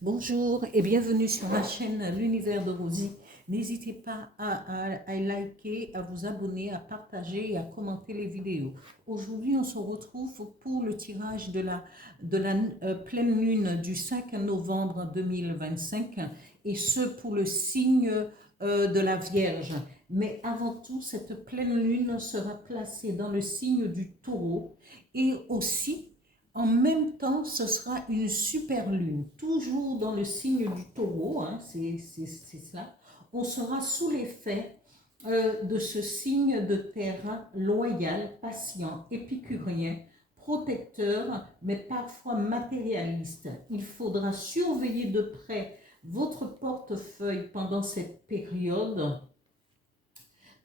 Bonjour et bienvenue sur ma chaîne L'Univers de Rosie. N'hésitez pas à liker, à vous abonner, à partager et à commenter les vidéos. Aujourd'hui, on se retrouve pour le tirage de la pleine lune du 5 novembre 2025 et ce pour le signe de la Vierge. Mais avant tout, cette pleine lune sera placée dans le signe du Taureau et aussi en même temps, ce sera une super lune, toujours dans le signe du Taureau, hein, c'est ça. On sera sous l'effet de ce signe de terre loyal, patient, épicurien, protecteur, mais parfois matérialiste. Il faudra surveiller de près votre portefeuille pendant cette période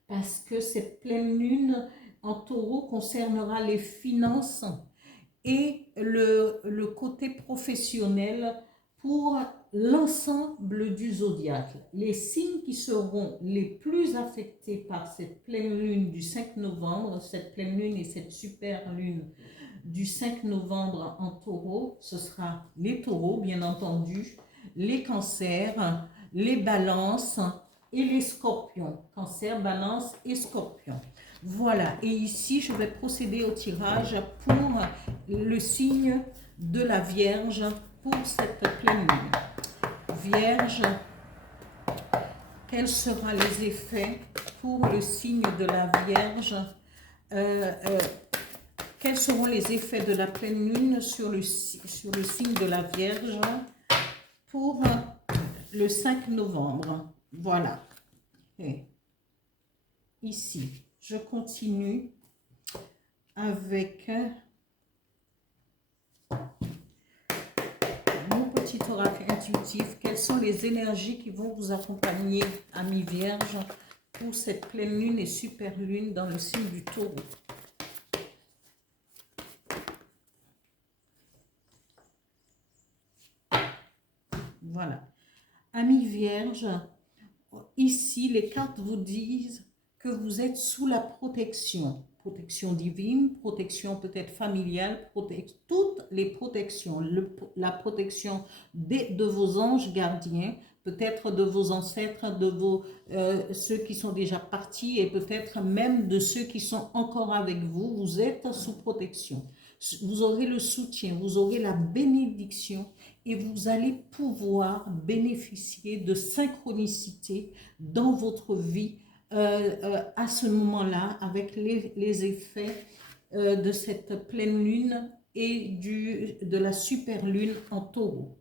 parce que cette pleine lune en Taureau concernera les finances et le côté professionnel pour l'ensemble du zodiaque. Les signes qui seront les plus affectés par cette pleine lune du 5 novembre, cette pleine lune et cette super lune du 5 novembre en Taureau, ce sera les taureaux bien entendu, les cancers, les balances et les scorpions. Cancer, balance et scorpion. Voilà, et ici je vais procéder au tirage pour le signe de la Vierge pour cette pleine lune. Vierge, quels seront les effets pour le signe de la Vierge quels seront les effets de la pleine lune sur le signe de la Vierge pour le 5 novembre? Voilà. Et ici, je continue avec mon petit oracle intuitif. Quelles sont les énergies qui vont vous accompagner, amis Vierges, pour cette pleine lune et super lune dans le signe du Taureau? Voilà. Amis Vierges, ici, les cartes vous disent que vous êtes sous la protection. Protection divine, protection peut-être familiale, toutes les protections. La protection de vos anges gardiens, peut-être de vos ancêtres, de ceux qui sont déjà partis et peut-être même de ceux qui sont encore avec vous. Vous êtes sous protection. Vous aurez le soutien, vous aurez la bénédiction et vous allez pouvoir bénéficier de synchronicité dans votre vie à ce moment-là avec les effets de cette pleine lune et de la super lune en Taureau.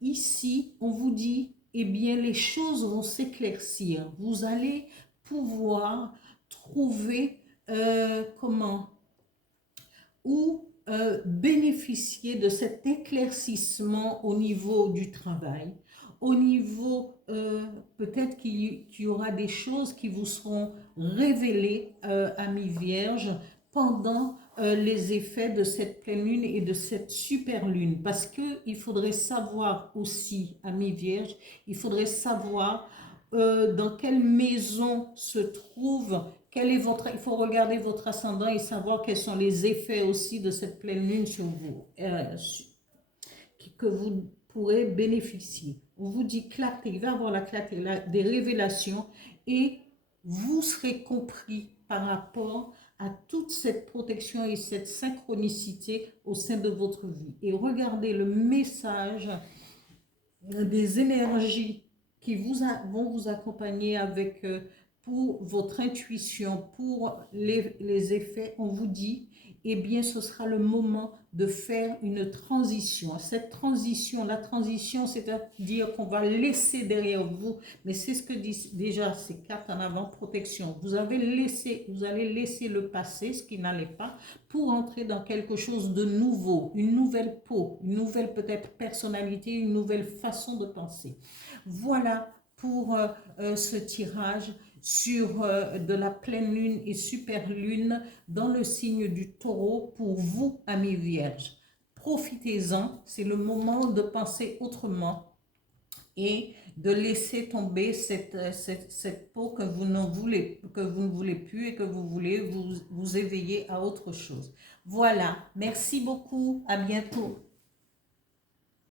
Ici, on vous dit, eh bien, les choses vont s'éclaircir. Vous allez pouvoir trouver bénéficier de cet éclaircissement au niveau du travail, au niveau, peut-être qu'il y aura des choses qui vous seront révélées, amis vierges, pendant les effets de cette pleine lune et de cette super lune. Parce qu'il faudrait savoir aussi, amis vierges, il faudrait savoir dans quelle maison se trouve, il faut regarder votre ascendant et savoir quels sont les effets aussi de cette pleine lune sur vous, que vous pourrez bénéficier. On vous dit clarté, il va y avoir la clarté, des révélations et vous serez compris par rapport à toute cette protection et cette synchronicité au sein de votre vie. Et regardez le message des énergies qui vont vous accompagner avec pour votre intuition, pour les effets. On vous dit, eh bien, ce sera le moment de faire une transition. Cette transition, la transition, c'est-à-dire qu'on va laisser derrière vous, mais c'est ce que disent déjà ces cartes en avant, protection. Vous allez laisser le passé, ce qui n'allait pas, pour entrer dans quelque chose de nouveau, une nouvelle peau, une nouvelle peut-être personnalité, une nouvelle façon de penser. Voilà pour ce tirage sur de la pleine lune et super lune dans le signe du Taureau pour vous, amis vierges. Profitez-en, c'est le moment de penser autrement et de laisser tomber cette peau que vous ne voulez plus et que vous voulez vous éveiller à autre chose. Voilà, merci beaucoup, à bientôt.